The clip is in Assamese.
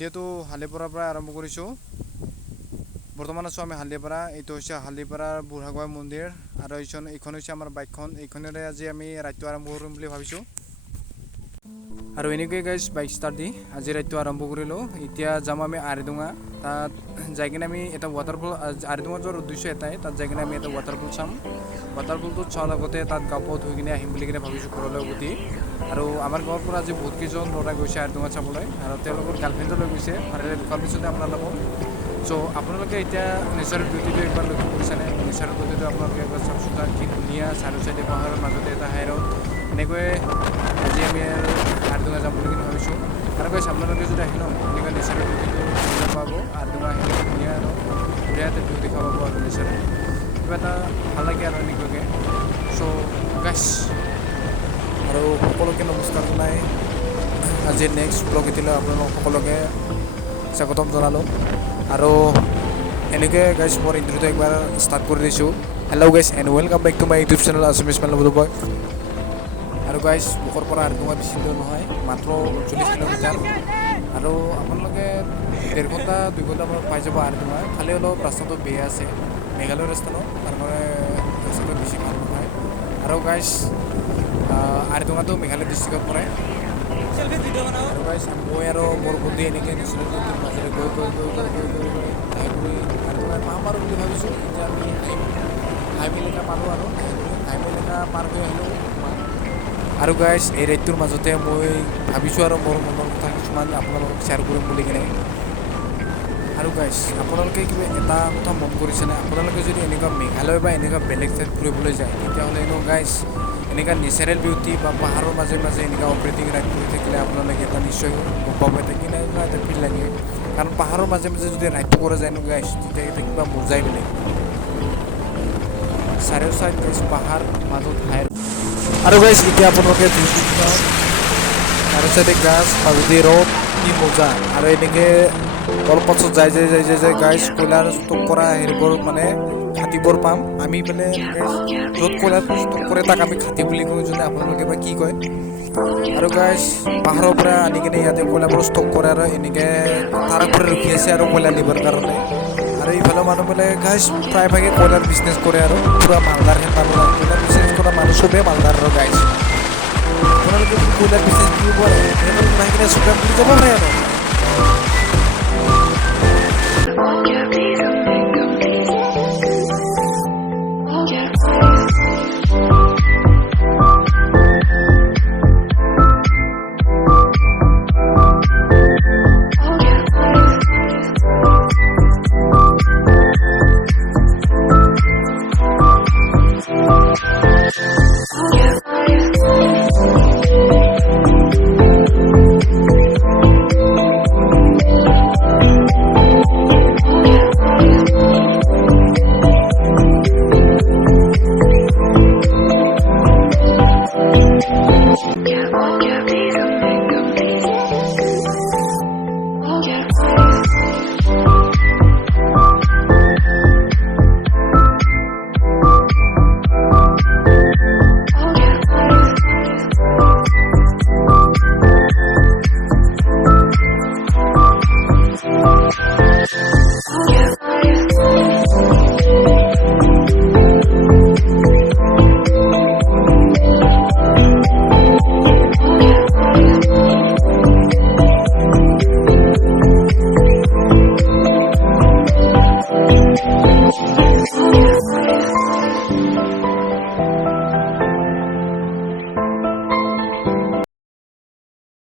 ভিডিঅ'টো হালিপাৰাৰ পৰা আৰম্ভ কৰিছোঁ। বৰ্তমান আছোঁ আমি হালিপাৰা। এইটো হৈছে হালিপাৰাৰ বুঢ়াগোঁহাই মন্দিৰ আৰু এইখন হৈছে আমাৰ বাইকখন। এইখনেৰে আজি আমি ৰাইডটো আৰম্ভ কৰিম বুলি ভাবিছোঁ। আৰু এনেকৈ গাইজ বাইক ষ্টাৰ্ট দি আজি ৰাইডটো আৰম্ভ কৰিলোঁ। এতিয়া যাম আমি আৰিডোঙা। তাত যাই কিনে আমি এটা ৱাটাৰফল, আৰিডোঙা যোৱাৰ উদ্দেশ্য এটাই, তাত যাই কিনে আমি এটা ৱাটাৰফল চাম। ৱাটাৰফলটোত চোৱাৰ লগতে তাত গা পা ধুই কিনে আহিম বুলি কিনে ভাবিছোঁ ঘৰলৈ উভতি। আৰু আমাৰ গাঁৱৰ পৰা আজি বহুত কেইজন ল'ৰা গৈছে আৰিডোঙা চাবলৈ আৰু তেওঁলোকৰ গাৰ্লফ্ৰেণ্ডো লৈ গৈছে। পাৰ্মিশ্যনে আপোনালোকক। চ' আপোনালোকে এতিয়া নেচাৰেল বিউটিটো একবাৰ লক্ষ্য কৰিছেনে? নেচাৰেল বিউটিটো আপোনালোকে একবাৰ চাওকচোন। তাত কি ধুনীয়া চাইডে চাইডে পাহাৰৰ মাজতে এটা হাইৰড। এনেকৈ আজি আমি আৰিডোঙা যাম বুলি কিনে ভাবিছোঁ। আৰু কৈছে আপোনালোকে যদি আহি ন এনেকুৱা নেচাৰেল বিউটিটো দেখিব পাব। আৰিডোঙা আহিলে ধুনীয়া আৰু বঢ়িয়া এটা ভিউ দেখা পাব আৰু নেচাৰেল কিবা এটা ভাল লাগে আৰু এনেকুৱাকৈ। চ' গাইছ আৰু সকলোকে নমস্কাৰ জনাই আজি নেক্সট ব্লগ এতিয়ালৈ আপোনালোক সকলোকে স্বাগতম জনালোঁ। আৰু এনেকৈ গাইছ মোৰ ইণ্টাৰভিউটো একবাৰ ষ্টাৰ্ট কৰি দিছোঁ। Hello' guys and welcome back to my YouTube channel Assamese man lover boy. আৰু গাইছ মুখৰ পৰা আৰিডোঙা বেছি দূৰ নহয়, মাত্ৰ 39 কিলোমিটাৰ। আৰু আপোনালোকে 1.5 ঘণ্টা 2 ঘণ্টামানত পাই যাব আৰিডোঙা। খালি অলপ ৰাস্তাটো বেয়া আছে, মেঘালয়ৰ ৰাস্তা ন, তাৰমানে ৰাস্তাটো বেছি ভাল নহয়। আৰু গাইছ আৰিডোঙাটো মেঘালয় ডিষ্ট্ৰিক্টত পৰে। আৰু গাইছ মই আৰু মোৰ বন্ধু এনেকৈ নেশ্যনেল বিউটিৰ মাজেৰে গৈ আৰিডোঙাত পাম আৰু বুলি ভাবিছোঁ। এতিয়া আমি হাইমেলিকা পালোঁ আৰু হাইমেলিকা পাৰ হৈ আহিলোঁ। আৰু গাইছ এই ৰাইডটোৰ মাজতে মই ভাবিছোঁ আৰু মোৰ মনৰ কথা কিছুমান আপোনালোকক শ্বেয়াৰ কৰিম বুলি কিনে। আৰু গাইছ আপোনালোকে কিবা এটা কথা মন কৰিছেনে? আপোনালোকে যদি এনেকুৱা মেঘালয় বা এনেকুৱা বেলেগ ঠাইত ফুৰিবলৈ যায় তেতিয়াহ'লে এনেও গাইছ এনেকুৱা নেচাৰেল বিউটি বা পাহাৰৰ মাজে মাজে এনেকুৱা অপাৰেটিং ৰাইড কৰি থাকিলে আপোনালোকে এটা নিশ্চয় গম পাব এটা কেনেকুৱা এটা ফিল লাগে। কাৰণ পাহাৰৰ মাজে মাজে যদি ৰাইডটো কৰা যায় ন গাইছ তেতিয়া এটা কিবা মজাই বেলেগ। চাৰিও চাইড গাইছ পাহাৰ, মাজত হাই। আৰু গাইছ এতিয়া আপোনালোকে চাৰিও চাইডে গাছ, মাজতে ৰ'দ, কি মজা। আৰু এনেকৈ অলপ পাছত যাই গাইছ কয়লাৰ ষ্টক কৰা হেৰিবোৰ মানে খাটিবোৰ পাম আমি মানে গাইছ য'ত কয়লাৰ ষ্টক কৰে তাক আমি খাটি বুলি কওঁ, যদি আপোনালোকে বা কি কয়। আৰু গাইছ পাহাৰৰ পৰা আনি কিনে ইয়াতে কয়লাবোৰ ষ্টক কৰে আৰু এনেকৈ ট্ৰাক পৰা ৰখি আছে আৰু কয়লা নিবৰ কাৰণে। আৰু ইফালে মানুহবিলাকে গাইছ প্ৰায়ভাগে কয়লাৰ বিজনেছ কৰে আৰু পূৰা মালদাৰ মানুহ কয়লাৰ বিজনেছ কৰা মানুহ চবেই মালদাৰ আৰু গাইছ। আপোনালোকে যদি কয়লাৰ বিজনেছ কৰিব পাৰে তেনেহ'লে আহি কিনে চুকান বুলি যাব পাৰে আৰু